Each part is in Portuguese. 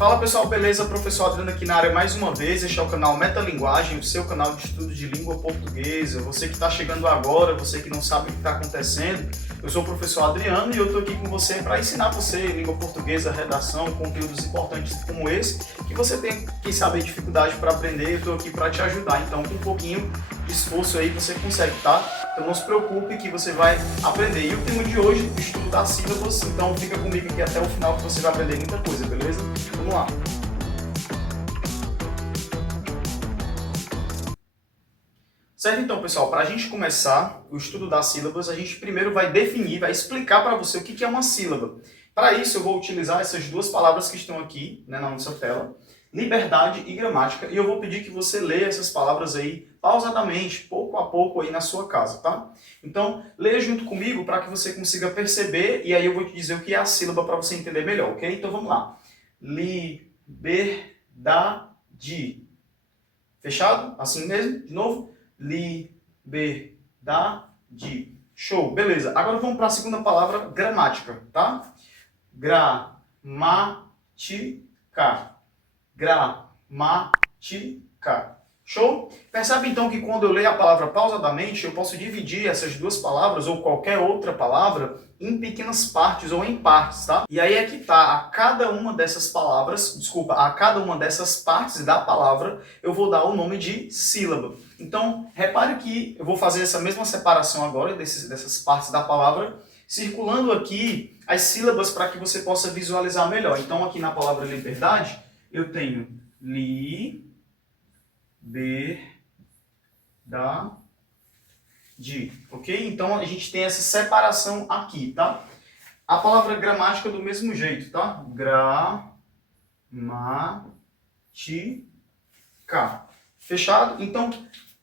Fala pessoal, beleza? Professor Adriano aqui na área mais uma vez. Este é o canal Metalinguagem, o seu canal de estudo de língua portuguesa. Você que está chegando agora, você que não sabe o que está acontecendo, eu sou o professor Adriano e eu estou aqui com você para ensinar você língua portuguesa, redação, conteúdos importantes como esse, que você tem, quem sabe, dificuldade para aprender. Eu estou aqui para te ajudar. Então, com um pouquinho de esforço aí você consegue, tá? Então não se preocupe que você vai aprender. E o tema de hoje, o estudo das sílabas, então fica comigo aqui até o final que você vai aprender muita coisa, beleza? Vamos lá. Certo, então, pessoal, para a gente começar o estudo das sílabas, a gente primeiro vai definir, vai explicar para você o que é uma sílaba. Para isso, eu vou utilizar essas duas palavras que estão aqui, né, na nossa tela, liberdade e gramática, e eu vou pedir que você leia essas palavras aí pausadamente, pouco a pouco aí na sua casa, tá? Então, leia junto comigo para que você consiga perceber, e aí eu vou te dizer o que é a sílaba para você entender melhor, ok? Então, vamos lá. Liberdade. Fechado? Assim mesmo? De novo? Liberdade. Show, beleza. Agora vamos para a segunda palavra, gramática, tá? Gramática. Gramática. Show? Percebe então que quando eu leio a palavra pausadamente, eu posso dividir essas duas palavras ou qualquer outra palavra em pequenas partes ou em partes, tá? E aí é que tá, a cada uma dessas palavras, a cada uma dessas partes da palavra, eu vou dar o nome de sílaba. Então, repare que eu vou fazer essa mesma separação agora dessas partes da palavra, circulando aqui as sílabas para que você possa visualizar melhor. Então, aqui na palavra liberdade, eu tenho ok? Então a gente tem essa separação aqui, tá? A palavra gramática do mesmo jeito, tá? Gramática. Fechado? Então,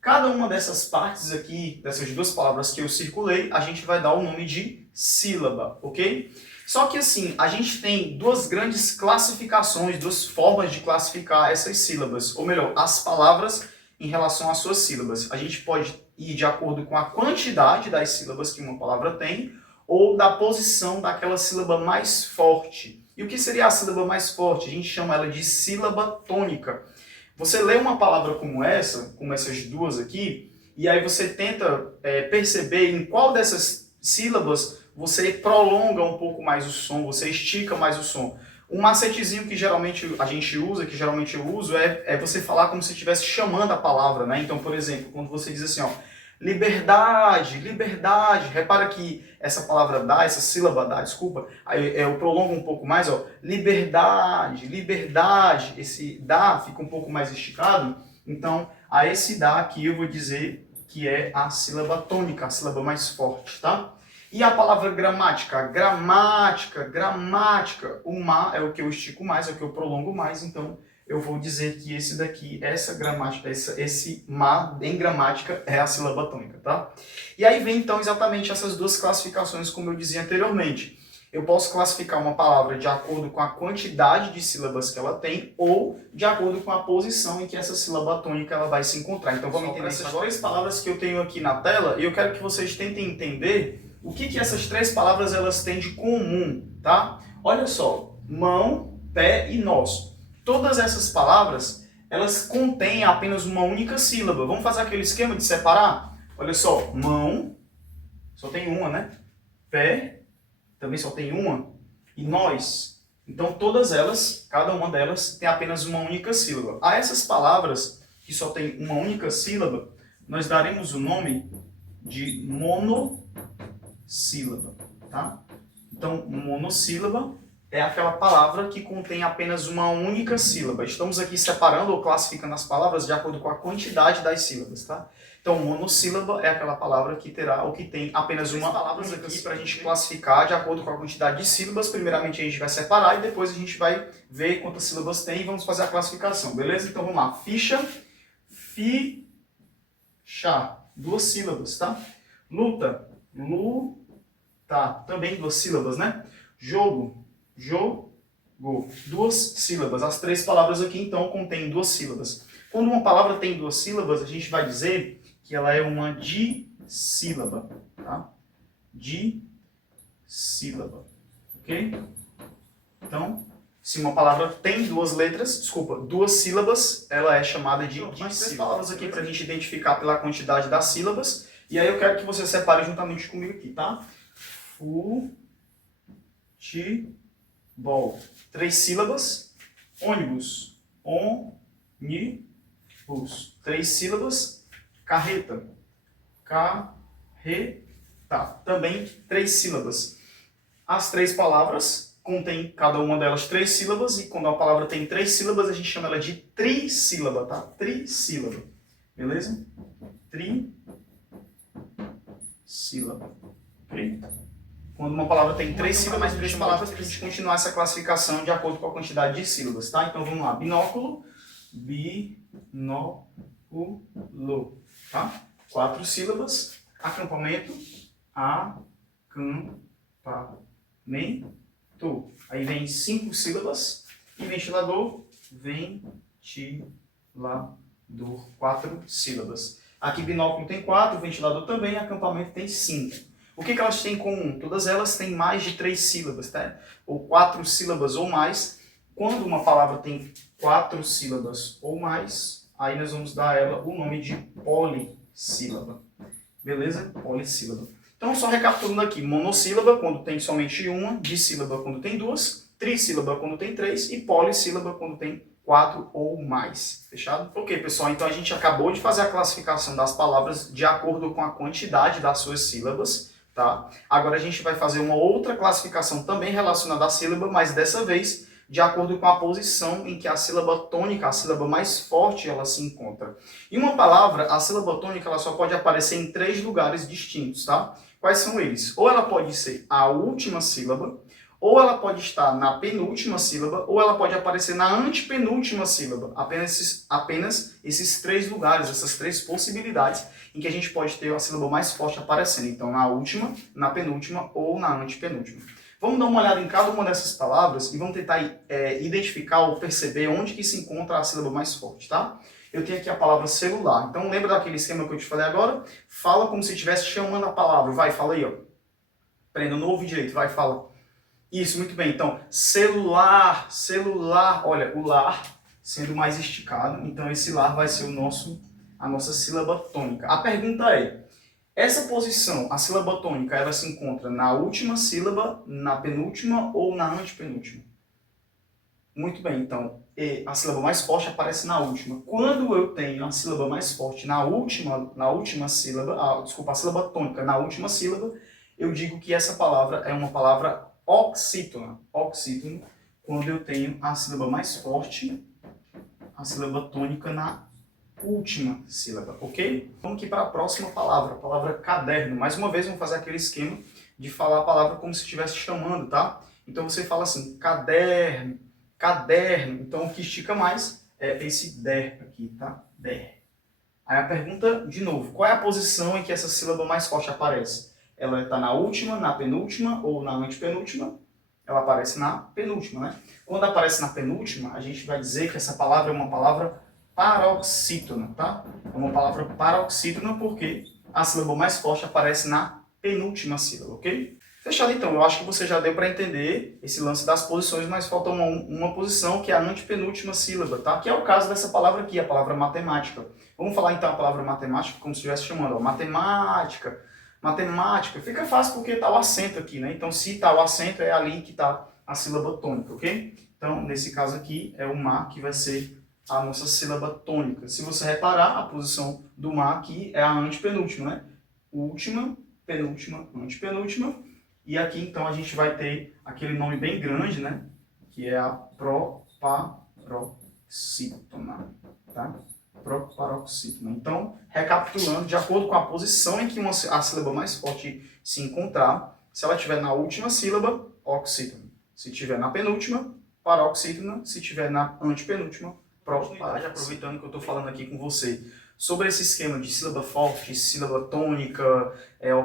cada uma dessas partes aqui, dessas duas palavras que eu circulei, a gente vai dar o nome de sílaba, ok? Só que assim, a gente tem duas grandes classificações, duas formas de classificar essas sílabas, ou melhor, as palavras em relação às suas sílabas. A gente pode ir de acordo com a quantidade das sílabas que uma palavra tem, ou da posição daquela sílaba mais forte. E o que seria a sílaba mais forte? A gente chama ela de sílaba tônica. Você lê uma palavra como essa, como essas duas aqui, e aí você tenta perceber em qual dessas sílabas você prolonga um pouco mais o som, você estica mais o som. Um macetezinho que geralmente a gente usa, que geralmente eu uso, é você falar como se estivesse chamando a palavra, né? Então, por exemplo, quando você diz assim, ó, liberdade, liberdade, repara que essa palavra dá, essa sílaba dá, desculpa, aí eu prolongo um pouco mais, ó, liberdade, liberdade, esse dá fica um pouco mais esticado, então a esse dá aqui eu vou dizer que é a sílaba tônica, a sílaba mais forte, tá? E a palavra gramática, gramática, o ma é o que eu estico mais, é o que eu prolongo mais, então eu vou dizer que esse daqui, essa gramática, esse ma em gramática é a sílaba tônica, tá? E aí vem então exatamente essas duas classificações, como eu dizia anteriormente. Eu posso classificar uma palavra de acordo com a quantidade de sílabas que ela tem ou de acordo com a posição em que essa sílaba tônica ela vai se encontrar. Então vamos entender essas três palavras que eu tenho aqui na tela e eu quero que vocês tentem entender o que essas três palavras elas têm de comum, tá? Olha só, mão, pé e nós. Todas essas palavras, elas contêm apenas uma única sílaba. Vamos fazer aquele esquema de separar? Olha só, mão, só tem uma, né? Pé, também só tem uma. E nós. Então todas elas, cada uma delas, tem apenas uma única sílaba. A essas palavras, que só tem uma única sílaba, nós daremos o nome de monossílaba, tá? Então, monossílaba é aquela palavra que contém apenas uma única sílaba. Estamos aqui separando ou classificando as palavras de acordo com a quantidade das sílabas, tá? Então, monossílaba é aquela palavra que terá ou que tem apenas uma palavra aqui para a gente classificar de acordo com a quantidade de sílabas. Primeiramente, a gente vai separar e depois a gente vai ver quantas sílabas tem e vamos fazer a classificação, beleza? Então, vamos lá. Ficha, ficha, duas sílabas, tá? Luta, luta, também duas sílabas, né? Jogo, jogo, duas sílabas. As três palavras aqui, então, contêm duas sílabas. Quando uma palavra tem duas sílabas, a gente vai dizer que ela é uma dissílaba, tá? Dissílaba, ok? Então, Se uma palavra tem duas letras, desculpa, duas sílabas, ela é chamada de mais três palavras aqui para a gente identificar pela quantidade das sílabas. E aí eu quero que você separe juntamente comigo aqui, tá? Futebol. 3 sílabas. Ônibus. Ônibus. 3 sílabas. Carreta. Carreta. Também 3 sílabas. As 3 palavras contém cada uma delas 3 sílabas, e quando a palavra tem 3 sílabas, a gente chama ela de trissílaba, tá? Trissílaba. Beleza? Trissílaba. Ok? Quando uma palavra tem 3 sílabas, 3 palavras, para a gente continuar essa classificação de acordo com a quantidade de sílabas, tá? Então vamos lá. Binóculo. Binóculo. Tá? 4 sílabas. Acampamento. Acampamento. Aí vem 5 sílabas. E ventilador. Ventilador. 4 sílabas. Aqui binóculo tem 4, ventilador também, acampamento tem 5. O que elas têm em comum? Todas elas têm mais de 3 sílabas, tá? Ou 4 sílabas ou mais. Quando uma palavra tem 4 sílabas ou mais, aí nós vamos dar a ela o nome de polissílaba. Beleza? Polissílaba. Então, só recapitulando aqui, monossílaba quando tem somente uma, dissílaba quando tem 2, trissílaba quando tem 3 e polissílaba quando tem 4 ou mais. Fechado? Ok, pessoal, então a gente acabou de fazer a classificação das palavras de acordo com a quantidade das suas sílabas, tá? Agora a gente vai fazer uma outra classificação também relacionada à sílaba, mas dessa vez de acordo com a posição em que a sílaba tônica, a sílaba mais forte, ela se encontra. Em uma palavra, a sílaba tônica ela só pode aparecer em 3 lugares distintos, tá? Quais são eles? Ou ela pode ser a última sílaba, ou ela pode estar na penúltima sílaba, ou ela pode aparecer na antepenúltima sílaba. Apenas esses 3 lugares, essas 3 possibilidades em que a gente pode ter a sílaba mais forte aparecendo. Então, na última, na penúltima ou na antepenúltima. Vamos dar uma olhada em cada uma dessas palavras e vamos tentar identificar ou perceber onde que se encontra a sílaba mais forte, tá? Eu tenho aqui a palavra celular. Então, lembra daquele esquema que eu te falei agora? Fala como se estivesse chamando a palavra. Vai, fala aí, ó. Prenda, não ouvi direito. Vai, fala. Isso, muito bem. Então, celular, celular. Olha, o lar sendo mais esticado. Então, esse lar vai ser a nossa sílaba tônica. A pergunta é, essa posição, a sílaba tônica, ela se encontra na última sílaba, na penúltima ou na antepenúltima? Muito bem, então, a sílaba mais forte aparece na última. Quando eu tenho a sílaba mais forte na última sílaba, desculpa, a sílaba tônica na última sílaba, eu digo que essa palavra é uma palavra oxítona. Oxítono, quando eu tenho a sílaba mais forte, a sílaba tônica na última sílaba, ok? Vamos aqui para a próxima palavra, a palavra caderno. Mais uma vez, vamos fazer aquele esquema de falar a palavra como se estivesse chamando, tá? Então você fala assim, caderno, caderno. Então o que estica mais é esse der aqui, tá? Der. Aí a pergunta, de novo, qual é a posição em que essa sílaba mais forte aparece? Ela está na última, na penúltima ou na antepenúltima? Ela aparece na penúltima, né? Quando aparece na penúltima, a gente vai dizer que essa palavra é uma palavra paroxítona, tá? É uma palavra paroxítona porque a sílaba mais forte aparece na penúltima sílaba, ok? Fechado então, eu acho que você já deu para entender esse lance das posições, mas falta uma posição que é a antepenúltima sílaba, tá? Que é o caso dessa palavra aqui, a palavra matemática. Vamos falar então a palavra matemática como se estivesse chamando, ó, matemática, matemática. Fica fácil porque está o acento aqui, né? Então se está o acento é ali que está a sílaba tônica, ok? Então nesse caso aqui é o ma que vai ser a nossa sílaba tônica. Se você reparar, a posição do ma aqui é a antepenúltima, né? Última, penúltima, antepenúltima. E aqui, então, a gente vai ter aquele nome bem grande, né? Que é a proparoxítona, tá? Proparoxítona. Então, recapitulando, de acordo com a posição em que a sílaba mais forte se encontrar, se ela estiver na última sílaba, oxítona. Se estiver na penúltima, paroxítona. Se estiver na antepenúltima, proparoxítona. Aproveitando que eu estou falando aqui com você sobre esse esquema de sílaba forte, sílaba tônica,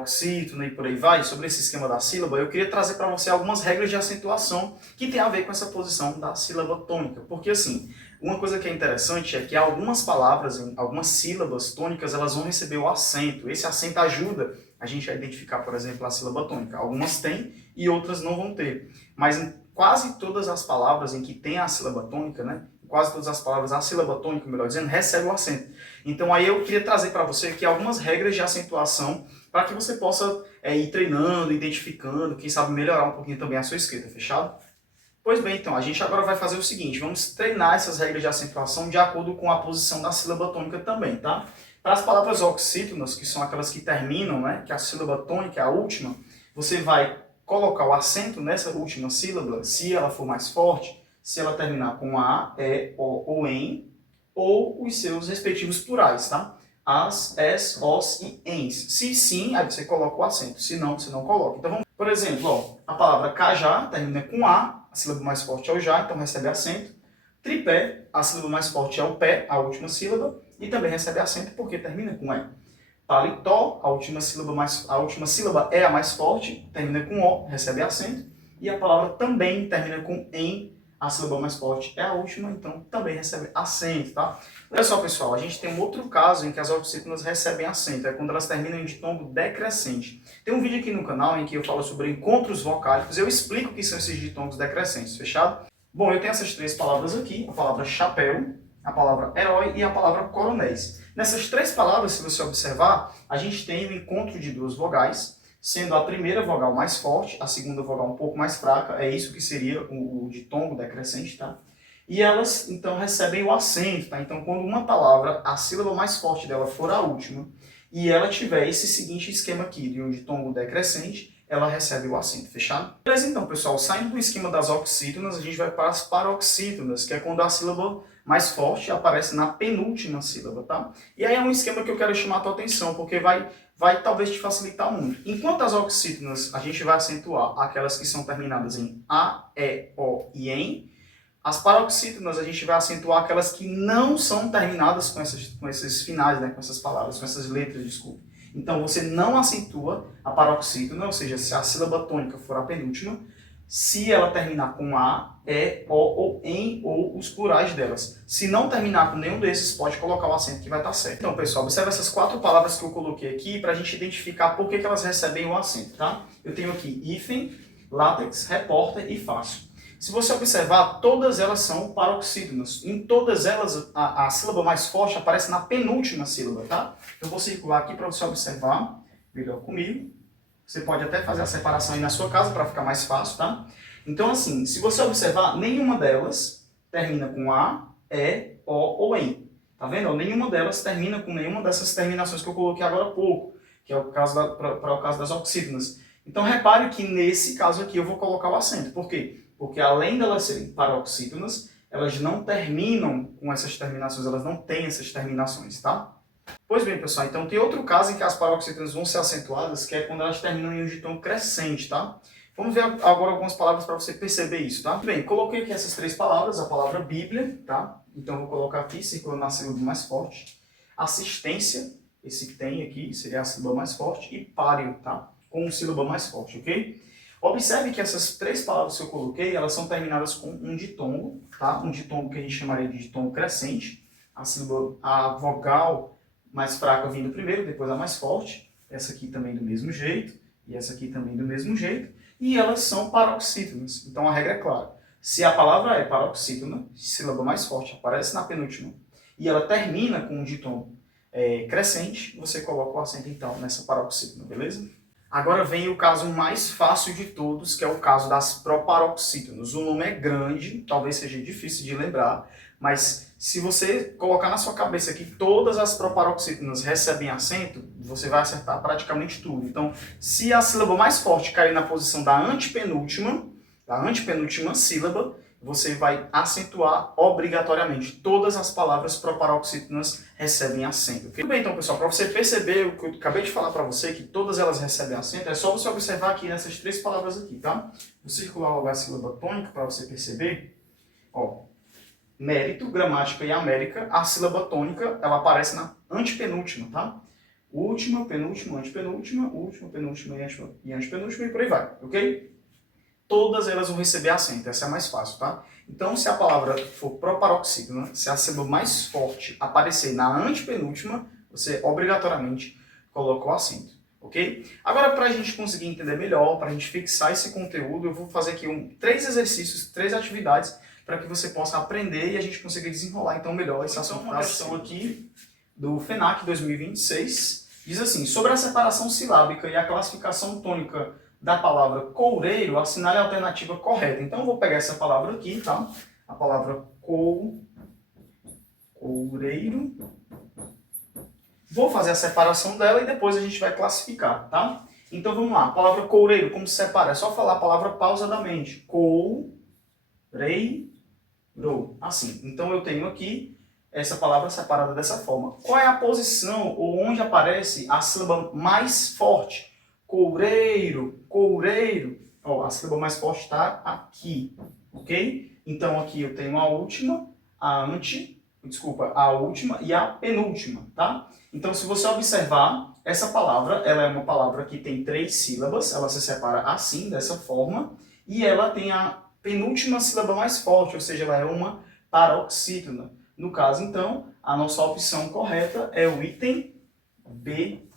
oxítona e por aí vai, sobre esse esquema da sílaba, eu queria trazer para você algumas regras de acentuação que tem a ver com essa posição da sílaba tônica. Porque assim, uma coisa que é interessante é que algumas palavras, algumas sílabas tônicas, elas vão receber o acento. Esse acento ajuda a gente a identificar, por exemplo, a sílaba tônica. Algumas têm e outras não vão ter. Mas quase todas as palavras em que tem a sílaba tônica, né? Quase todas as palavras, a sílaba tônica, melhor dizendo, recebe o acento. Então aí eu queria trazer para você aqui algumas regras de acentuação para que você possa ir treinando, identificando, quem sabe melhorar um pouquinho também a sua escrita, fechado? Pois bem, então, a gente agora vai fazer o seguinte, vamos treinar essas regras de acentuação de acordo com a posição da sílaba tônica também, tá? Para as palavras oxítonas, que são aquelas que terminam, né, que a sílaba tônica é a última, você vai colocar o acento nessa última sílaba, se ela for mais forte, se ela terminar com a, e, o ou em, ou os seus respectivos plurais, tá? As, es, os e ens. Se sim, aí você coloca o acento, se não, você não coloca. Então, vamos, por exemplo, ó, a palavra cajá termina com a sílaba mais forte é o já, então recebe acento. Tripé, a sílaba mais forte é o pé, a última sílaba, e também recebe acento porque termina com e. Paletó, a última sílaba é a mais forte, termina com o, recebe acento. E a palavra também termina com em, a sílaba mais forte é a última, então também recebe acento, tá? Olha só, pessoal, a gente tem um outro caso em que as oxítonas recebem acento, é quando elas terminam em ditongo decrescente. Tem um vídeo aqui no canal em que eu falo sobre encontros vocálicos, eu explico o que são esses ditongos decrescentes, fechado? Bom, eu tenho essas três palavras aqui, a palavra chapéu, a palavra herói e a palavra coronéis. Nessas três palavras, se você observar, a gente tem o encontro de duas vogais, sendo a primeira vogal mais forte, a segunda vogal um pouco mais fraca, é isso que seria o ditongo decrescente, tá? E elas, então, recebem o acento, tá? Então, quando uma palavra, a sílaba mais forte dela for a última, e ela tiver esse seguinte esquema aqui, de um ditongo decrescente, ela recebe o acento, fechado? Beleza, então, pessoal, saindo do esquema das oxítonas, a gente vai para as paroxítonas, que é quando a sílaba mais forte aparece na penúltima sílaba, tá? E aí é um esquema que eu quero chamar a tua atenção, porque vai talvez te facilitar muito. Enquanto as oxítonas, a gente vai acentuar aquelas que são terminadas em a, e, o e em, as paroxítonas a gente vai acentuar aquelas que não são terminadas com esses finais, né, com essas palavras, com essas letras, desculpa. Então você não acentua a paroxítona, ou seja, se a sílaba tônica for a penúltima, se ela terminar com a, e, o ou em, ou os plurais delas. Se não terminar com nenhum desses, pode colocar o acento que vai estar certo. Então, pessoal, observe essas quatro palavras que eu coloquei aqui para a gente identificar por que elas recebem o acento, tá? Eu tenho aqui hífen, látex, repórter e fácil. Se você observar, todas elas são paroxítonas. Em todas elas, a sílaba mais forte aparece na penúltima sílaba, tá? Eu vou circular aqui para você observar melhor comigo. Você pode até fazer a separação aí na sua casa para ficar mais fácil, tá? Então, assim, se você observar, nenhuma delas termina com a, e, o ou em. Tá vendo? Nenhuma delas termina com nenhuma dessas terminações que eu coloquei agora há pouco, que é o caso para o caso das oxítonas. Então, repare que nesse caso aqui eu vou colocar o acento. Por quê? Porque além de elas serem paroxítonas, elas não terminam com essas terminações, elas não têm essas terminações, tá? Pois bem, pessoal, então tem outro caso em que as paroxítonas vão ser acentuadas, que é quando elas terminam em um ditongo crescente, tá? Vamos ver agora algumas palavras para você perceber isso, tá? Bem, coloquei aqui essas três palavras, a palavra Bíblia, tá? Então vou colocar aqui, circulando na sílaba mais forte. Assistência, esse que tem aqui, seria a sílaba mais forte. E páreo, tá? Com sílaba mais forte, ok? Observe que essas três palavras que eu coloquei, elas são terminadas com um ditongo, tá? Um ditongo que a gente chamaria de ditongo crescente. A vogal mais fraca vindo primeiro, depois a mais forte. Essa aqui também do mesmo jeito. E essa aqui também do mesmo jeito. E elas são paroxítonas. Então a regra é clara. Se a palavra é paroxítona, sílaba mais forte aparece na penúltima, e ela termina com um ditongo crescente, você coloca o acento então nessa paroxítona, beleza? Agora vem o caso mais fácil de todos, que é o caso das proparoxítonas. O nome é grande, talvez seja difícil de lembrar, mas se você colocar na sua cabeça que todas as proparoxítonas recebem acento, você vai acertar praticamente tudo. Então, se a sílaba mais forte cair na posição da antepenúltima sílaba, você vai acentuar obrigatoriamente. Todas as palavras proparoxítonas recebem acento. Okay? Tudo bem, então, pessoal, para você perceber o que eu acabei de falar para você, que todas elas recebem acento, é só você observar aqui nessas três palavras aqui, tá? Vou circular logo a sílaba tônica para você perceber. Ó, mérito, gramática e América, a sílaba tônica, ela aparece na antepenúltima, tá? Última, penúltima, antepenúltima, última, penúltima e antepenúltima e por aí vai, ok? Todas elas vão receber acento, essa é a mais fácil, tá? Então, se a palavra for proparoxítona, se a sílaba mais forte aparecer na antepenúltima, você obrigatoriamente coloca o acento. ok? Agora, para a gente conseguir entender melhor, para a gente fixar esse conteúdo, eu vou fazer aqui 3 exercícios, 3 atividades, para que você possa aprender e a gente consiga desenrolar então melhor esse assunto. Uma questão aqui do FENAC 2026 diz assim: sobre a separação silábica e a classificação tônica da palavra coureiro, assinale a alternativa correta. Então eu vou pegar essa palavra aqui, tá? A palavra coureiro. Vou fazer a separação dela e depois a gente vai classificar, tá? Então vamos lá. A palavra coureiro, como se separa? É só falar a palavra pausadamente. Coureiro. Assim. Então eu tenho aqui essa palavra separada dessa forma. Qual é a posição ou onde aparece a sílaba mais forte? Coureiro, coureiro. Ó, a sílaba mais forte está aqui, ok? Então aqui eu tenho a última, a última e a penúltima, tá? Então se você observar, essa palavra, ela é uma palavra que tem 3 sílabas, ela se separa assim, dessa forma, e ela tem a penúltima sílaba mais forte, ou seja, ela é uma paroxítona. No caso, então, a nossa opção correta é o item B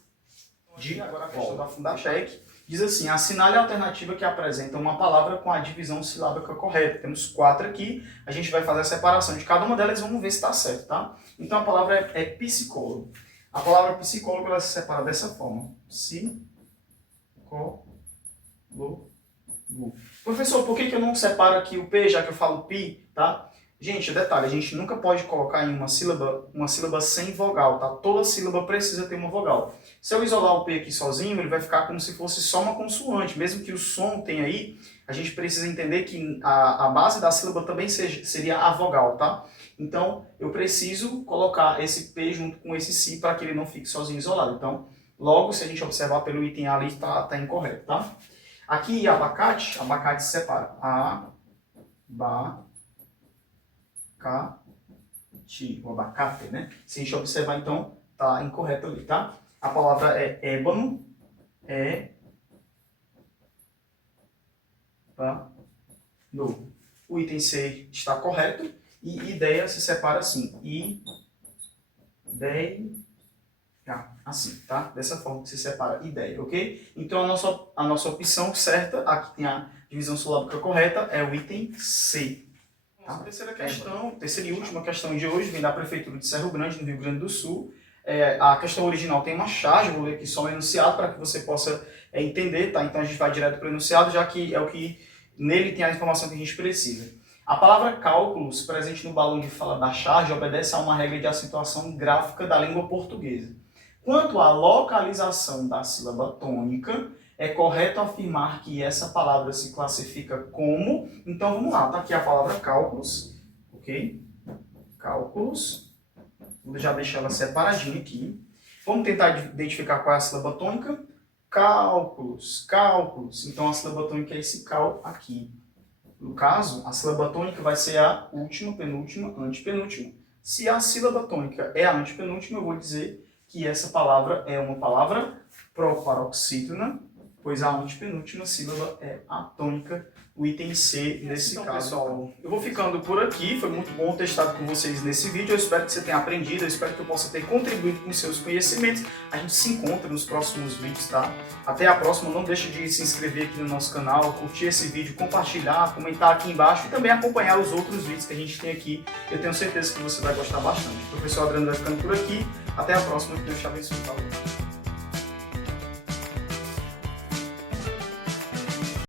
de agora a questão da Fundatec. Diz assim: assinale a alternativa que apresenta uma palavra com a divisão silábica correta. Temos 4 aqui, a gente vai fazer a separação de cada uma delas e vamos ver se está certo, tá? Então a palavra é psicólogo. A palavra psicólogo ela se separa dessa forma. Psicólogo. Professor, por que eu não separo aqui o P, já que eu falo pi, tá? Gente, detalhe, a gente nunca pode colocar em uma sílaba sem vogal, tá? Toda sílaba precisa ter uma vogal. Se eu isolar o P aqui sozinho, ele vai ficar como se fosse só uma consoante. Mesmo que o som tenha aí, a gente precisa entender que a base da sílaba também seria a vogal, tá? Então, eu preciso colocar esse P junto com esse si para que ele não fique sozinho isolado. Então, logo, se a gente observar pelo item A ali, tá incorreto, tá? Aqui, abacate se separa. O abacate, né? Se a gente observar, então, tá incorreto ali, tá? A palavra é ébano, O item C está correto e ideia se separa assim. Ideia, assim, tá? Dessa forma que se separa ideia, ok? Então a nossa opção certa, aqui tem a divisão silábica correta, é o item C. A terceira e última questão de hoje vem da Prefeitura de Cerro Grande, no Rio Grande do Sul. A questão original tem uma charge, vou ler aqui só o enunciado para que você possa entender, tá? Então a gente vai direto para o enunciado, já que é o que nele tem a informação que a gente precisa. A palavra cálculos, presente no balão de fala da charge, obedece a uma regra de acentuação gráfica da língua portuguesa. Quanto à localização da sílaba tônica, é correto afirmar que essa palavra se classifica como... Então vamos lá, tá aqui a palavra cálculos, ok? Cálculos. Vou já deixar ela separadinha aqui. Vamos tentar identificar qual é a sílaba tônica. Cálculos. Então a sílaba tônica é esse cal aqui. No caso, a sílaba tônica vai ser a última, penúltima, antepenúltima. Se a sílaba tônica é a antepenúltima, eu vou dizer que essa palavra é uma palavra proparoxítona, pois a antepenúltima sílaba é a tônica, o item C nesse caso. Pessoal, eu vou ficando por aqui, foi muito bom ter estado com vocês nesse vídeo, eu espero que você tenha aprendido, eu espero que eu possa ter contribuído com seus conhecimentos. A gente se encontra nos próximos vídeos, tá? Até a próxima, não deixe de se inscrever aqui no nosso canal, curtir esse vídeo, compartilhar, comentar aqui embaixo e também acompanhar os outros vídeos que a gente tem aqui. Eu tenho certeza que você vai gostar bastante. O professor Adriano vai ficando por aqui, até a próxima, que Deus te abençoe. Valeu!